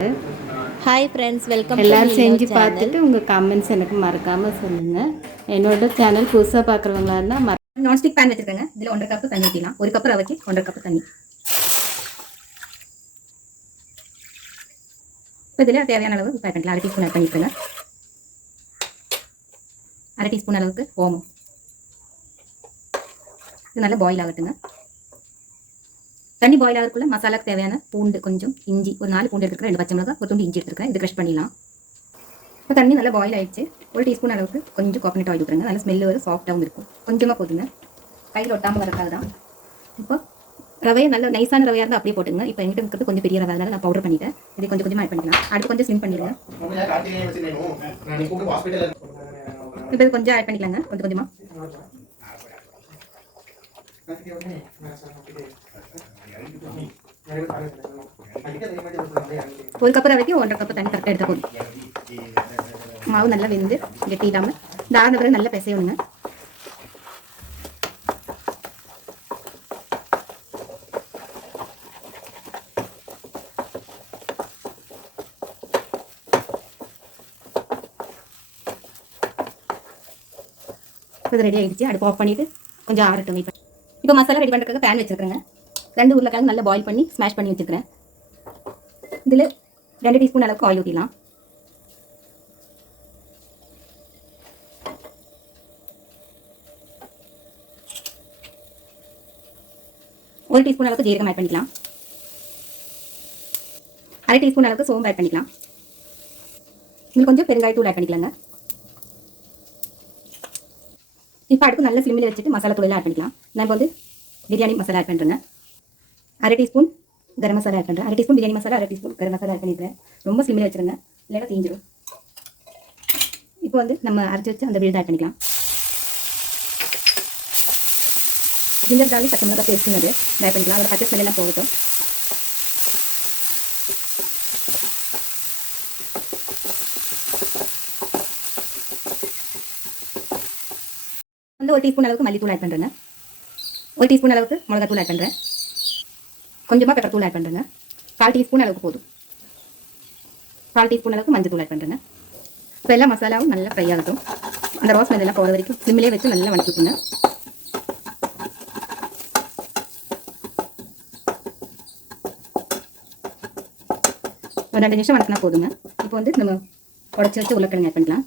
Hi friends, welcome to எல்லோரும் மீலோ செஞ்சு channel. பார்த்துட்டு உங்கள் கமெண்ட்ஸ் எனக்கு மறக்காமல் சொல்லுங்கள். என்னோட சேனல் புதுசாக பார்க்குறவங்களா இருந்தால் நான்ஸ்டிக் பேன் வச்சுருக்கேங்க. இதில் 1.5 கப்பு தண்ணி ஊற்றிடலாம். 1 கப்பு ரவைக்கு 1.5 கப்பு தண்ணி. இப்போ இதில் தேவையான அளவு உப்பு ஆட் பண்ணிக்கலாம். 1/2 டீஸ்பூன் ஆட் பண்ணிக்கிறேங்க. 1/2 டீஸ்பூன் அளவுக்கு ஓமம். இது நல்லா பாயில் ஆகட்டுங்க. தண்ணி பாயில் ஆகிறதுக்குள்ள மசாலாக்கு தேவையான பூண்டு, கொஞ்சம் இஞ்சி, ஒரு 4 பூண்டு எடுத்துக்கிறேன், 2 பச்சை மிளகாய், ஒரு துண்டு இஞ்சி எடுத்துக்கிறேன். இது க்ரஷ் பண்ணிடலாம். இப்போ தண்ணி நல்லா பாயில் ஆயிடுச்சு. 1 டீஸ்பூன் அளவுக்கு கொஞ்சம் கோகனட் ஆயில் ஊற்றுறேங்க. நல்லா ஸ்மெல் வரும், சாஃப்டாகவும் இருக்கும். கொஞ்சமாக போதுங்க, கையில் ஒட்டாமல் வரக்காக தான். இப்போ ரவையை நல்ல நைஸான ரவையாக இருந்தால் அப்படியே போட்டுங்க. இப்போ எங்கிட்ட இருக்கிறது கொஞ்சம் பெரிய ரவை, அதனால நான் பவுடர் பண்ணிட்டேன். இதை கொஞ்சம் கொஞ்சமாக ஆட் பண்ணிக்கலாம். அடுத்து கொஞ்சம் ஸ்லிம் பண்ணிடுங்க. இப்போ இது கொஞ்சம் ஆட் பண்ணிக்கலாங்க, கொஞ்சம் கொஞ்சமாக. ஒரு கப்பு ரவைக்கு 1.5 கப்பு தண்ணி கரெக்டாக எடுத்த போதும். மாவு நல்லா வெந்து கெட்டிடாமல் இந்த ஆறுன பிறகு நல்லா பிசையணுங்க. இது ரெடி ஆகிடுச்சு. அடுப்பு ஆஃப் பண்ணிவிட்டு கொஞ்சம் ஆறட்டும். வெயிட் பண்ணி இப்போ மசாலா ரெடி பண்ணுறதுக்கு பேன் வச்சுருக்கேங்க. 2 உருளைக்கிழங்கு நல்லா பாயில் பண்ணி ஸ்மாஷ் பண்ணி வச்சுருக்கிறேன். இதில் 2 டீஸ்பூன் அளவுக்கு ஆயில் ஊற்றிடலாம். ஒரு டீஸ்பூன் அளவுக்கு ஜீரகம் ஆட் பண்ணிக்கலாம். 1/2 டீஸ்பூன் அளவுக்கு சோம்பு ஆட் பண்ணிக்கலாம். இன்னும் கொஞ்சம் பெருங்காயத்தூள் ஆட் பண்ணிக்கலாங்க. இப்போ அடுப்பு நல்ல ஸ்லிம்மில் வச்சுட்டு மசாலா தூள் ஆட் பண்ணிக்கலாம். நான் இப்போ வந்து பிரியாணி மசாலா ஆட் பண்ணுறேங்க. 1/2 டீஸ்பூன் கரம் மசாலா ஆட் பண்ணுறேன். 1/2 teaspoon biryani masala, 1/2 teaspoon garam masala add பண்ணிக்கிறேன். ரொம்ப ஸ்லிம்மில் வச்சுருங்க, இல்லைன்னா தீஞ்சிடும். இப்போ வந்து நம்ம அரைச்சி வச்சு அந்த விழுது ஆட் பண்ணிக்கலாம். ஜிஞ்சர் கார்லிக் பச்சை மிளகாய் பேஸ்ட்டுங்க, அது ஆட் பண்ணிக்கலாம். அதோட பச்சை ஸ்மெல்லாம் போகட்டும். வந்து 1 டீஸ்பூன் அளவுக்கு மல்லித்தூள் ஆட் பண்ணுறேங்க. 1 டீஸ்பூன் அளவுக்கு மிளகாத்தூள் ஆட் பண்ணுறேன். கொஞ்சமாக பெப்பர் தூள் ஆட் பண்ணுறேங்க. 1/4 டீஸ்பூன் அளவுக்கு போதும். 1/4 டீஸ்பூன் அளவுக்கு மஞ்சள் தூள் ஆட் பண்ணுறேங்க. இப்போ எல்லா மசாலாவும் நல்லா ஃப்ரை ஆகட்டும். அந்த ரோஸ் மெல்லாம் போகிற வரைக்கும் சிம்மிலே வச்சு நல்லா வணக்கிட்டுங்க. ஒரு 2 நிமிஷம் வணக்கினா போதுங்க. இப்போ வந்து நம்ம உடச்சி வச்சு உருளைக்கிழங்கு ஆட் பண்ணிக்கலாம்.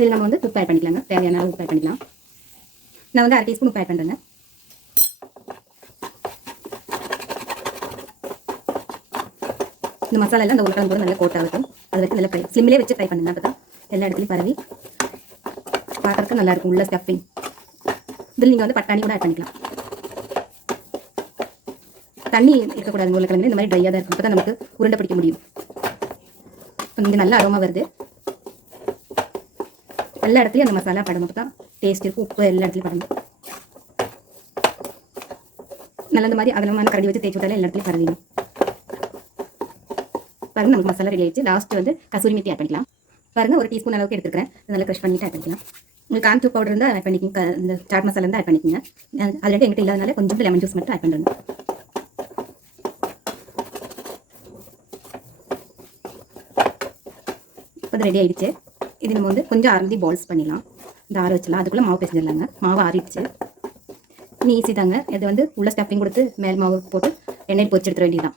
இதில் நம்ம வந்து உப்பு ஆட் பண்ணிக்கலாங்க. தேவையான அளவு உப்பு ஆட் பண்ணிக்கலாம். நான் வந்து 1/2 டீஸ்பூன் உப்பு ஆட் பண்ணுறேங்க. இந்த மசாலா எல்லாம் அந்த உருளைக்கிழங்கு கூட நல்லா கோட் ஆகட்டும். அது வரைக்கும் நல்லா ஃப்ரை ஸ்லிம்மிலே வச்சு ஃப்ரை பண்ணுங்க. அப்போ தான் எல்லா இடத்துலையும் பரவி பார்க்குறதுக்கு நல்லாயிருக்கும் உள்ள ஸ்டஃபிங். இதில் நீங்கள் வந்து பட்டாணி கூட ஆட் பண்ணிக்கலாம். தண்ணி இருக்கக்கூடாது உருளைக்கிழங்கு, இந்த மாதிரி ட்ரையாக தான் இருக்கும். அப்போ தான் நமக்கு உருண்டை பிடிக்க முடியும். இப்போ இங்கே நல்ல அரோமா வருது. எல்லா இடத்துலையும் அந்த மசாலா படணும். அப்போ தான் டேஸ்ட் இருக்கும். உப்பு எல்லா இடத்துலையும் படணும். நல்லா இந்த மாதிரி அகலமான கரண்டி வச்சு தேய்ச்சி விட்டாலே எல்லா இடத்துலையும் பரவிடும். பாருங்கள், நமக்கு மசாலா ரெடி ஆகிடுச்சு. லாஸ்ட்டு வந்து கசூரி மேத்தி ஆட் பண்ணிக்கலாம். பாருங்கள், 1 டீஸ்பூன் அளவுக்கு எடுத்துக்கிறேன். நல்லா க்ரஷ் பண்ணிவிட்டு ஆட் பண்ணிக்கலாம். உங்களுக்கு கான்சூ பவுடர் இருந்தால் ஆட் பண்ணிக்கோங்க. இந்த சாட் மசாலா இருந்தால் ஆட் பண்ணிக்கோங்க. ஆல்ரெடி எங்கிட்ட இல்லாதனால கொஞ்சம் லெமன் ஜூஸ் மட்டும் ஆட் பண்ணுறேங்க. அது ரெடி ஆகிடுச்சு. இது நம்ம வந்து கொஞ்சம் ஆரம்பி பால்ஸ் பண்ணிடலாம். இந்த ஆற வச்சிடலாம். அதுக்குள்ளே மாவு பேசிடலாங்க. மாவு ஆறிடுச்சு. இன்னும் ஈஸி தாங்க. இது வந்து உள்ள ஸ்டஃபிங் கொடுத்து மேல் மாவு போட்டு எண்ணெயில் பொரிச்சு எடுத்துட வேண்டியதான்.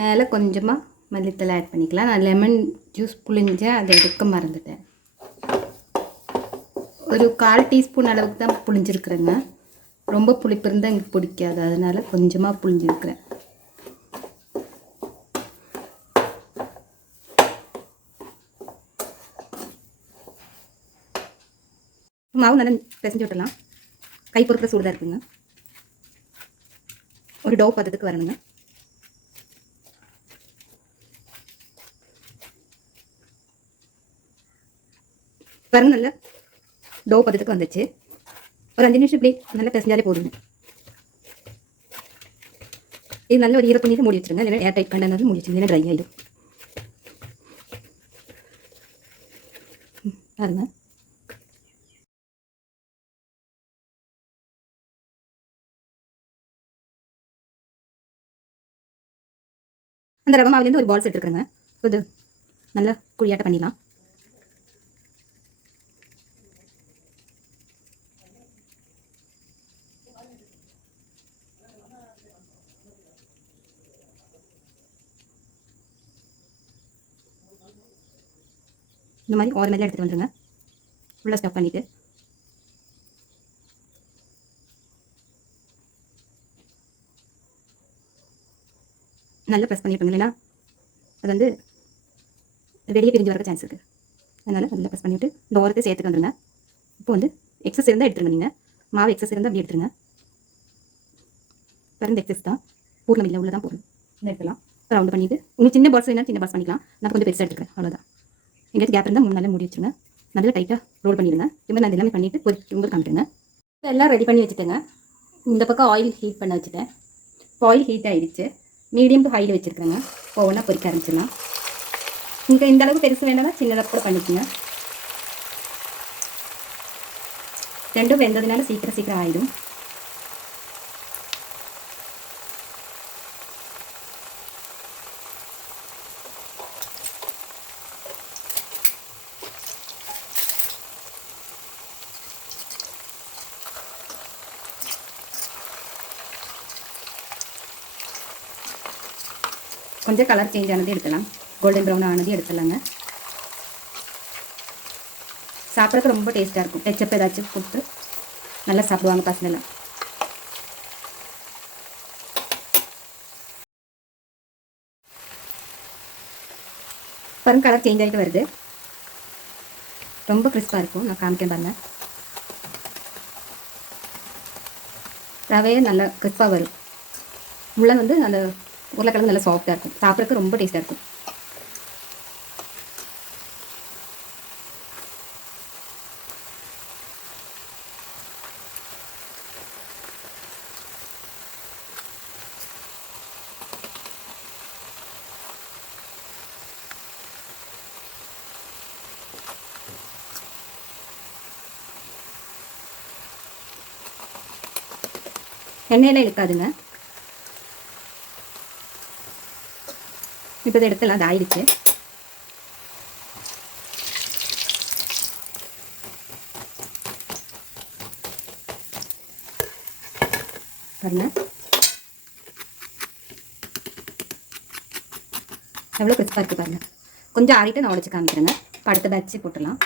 மேலே கொஞ்சமாக மல்லித்தலை ஆட் பண்ணிக்கலாம். நான் லெமன் ஜூஸ் புளிஞ்சேன், அதை எடுக்க மறந்துட்டேன். ஒரு 1/4 டீஸ்பூன் அளவுக்கு தான் புளிஞ்சிருக்குறேங்க. ரொம்ப புளிப்பு இருந்தால் எனக்கு பிடிக்காது, அதனால் கொஞ்சமாக புளிஞ்சிருக்கிறேன். மாவு நல்லா பிசைஞ்சு விட்டுலாம். கை பொறுக்கிற சூடாக இருக்குங்க. ஒரு டோ பதத்துக்கு வரணுங்க. பாருங்க, நல்லா டோ பதத்துக்கு வந்துச்சு. ஒரு 5 நிமிஷம் இப்படி நல்லா பிசைஞ்சாலே போதுங்க. இது நல்ல ஒரு ஈர துணியில் மூடி வச்சுருங்க. இல்லைன்னா ஏர் டைட் கண்டெய்னரில் மூடி வச்சுருங்க, இல்லைன்னா ட்ரை ஆகிடும். பாருங்க. அந்த ரவை மாவுலேருந்து ஒரு பால்ஸ் எடுத்துருக்குறேங்க. இது நல்லா குழியாட்ட பண்ணிடலாம். இந்த மாதிரி ஓர மேலே எடுத்துகிட்டு வந்துருங்க. ஃபுல்லாக ஸ்டஃப் பண்ணிவிட்டு நல்லா ப்ரெஸ் பண்ணிட்டு இல்லைன்னா அது வந்து வெளியே பிரிஞ்சு வர சான்ஸ் இருக்குது. அதனால் நல்லா ப்ரெஸ் பண்ணிவிட்டு இந்த ஓரத்தை சேர்த்துட்டு வந்துடுங்க. இப்போ வந்து எக்ஸஸ் இருந்தால் எடுத்துருங்க. நீங்கள் மாவு எக்ஸஸ் இருந்தால் அப்படி எடுத்துருங்க. பிறந்த எக்ஸஸ் தான் பூர்ணம் இல்லை, உள்ள தான் போடணும். இன்னும் எடுத்துலாம் ரவுண்டு பண்ணிவிட்டு உங்களுக்கு சின்ன பால்ஸ் வேணாலும் சின்ன பால்ஸ் பண்ணிக்கலாம். நான் கொஞ்சம் பெருசாக எடுத்துக்கிறேன், அவ்வளோதான். எங்கேயாச்சும் கேப் இருந்தால் 3 நாளில் மூடி வச்சுருங்க. நல்லா டைட்டாக ரோல் பண்ணிடுங்க. இப்போ நான் எல்லாமே பண்ணிவிட்டு பொரிக்கும்போது காமிட்டுங்க. எல்லாம் ரெடி பண்ணி வச்சுட்டேங்க. இந்த பக்கம் ஆயில் ஹீட் பண்ண வச்சுட்டேன். ஆயில் ஹீட் ஆகிடுச்சு. மீடியம் டு ஹையில் வச்சுருக்கேங்க. ஒவ்வொன்றா பொரிக்க ஆரம்பிச்சிடலாம். நீங்கள் இந்த அளவுக்கு பெருசு வேணாலும் சின்னதாக கூட பண்ணிக்கோங்க. ரெண்டும் வெந்ததுனால சீக்கிரம் ஆகிடும். கொஞ்சம் கலர் சேஞ்ச் ஆனது எடுக்கலாம். கோல்டன் ப்ரௌன் ஆனது எடுத்துடலாங்க. சாப்பிட்றதுக்கு ரொம்ப டேஸ்ட்டாக இருக்கும். கெச்சப் ஏதாச்சும் கொடுத்து நல்லா சாப்பிடுவாங்க பசங்களாம். பாருங்க, கலர் சேஞ்ச் ஆகிட்டு வருது. ரொம்ப கிறிஸ்பாக இருக்கும். நான் காமிக்கேன் பாருங்க. ரவையே நல்லா கிறிஸ்பாக வரும். உள்ள வந்து அந்த உருளைக்கிழங்கு நல்லா சாஃப்டாக இருக்கும். சாப்பிட்றதுக்கு ரொம்ப டேஸ்ட்டாக இருக்கும். எண்ணெயெல்லாம் இழுக்காதுங்க. இப்போ இதை எடுத்துலாம். அது ஆயிடுச்சு. பாருங்க எவ்வளோ கிறிஸ்பாக இருக்குது பாருங்க. கொஞ்சம் ஆறிட்டு நான் உடச்சி காமிக்கிறேங்க. இப்போ அடுத்த பேட்ச் போட்டுடலாம்.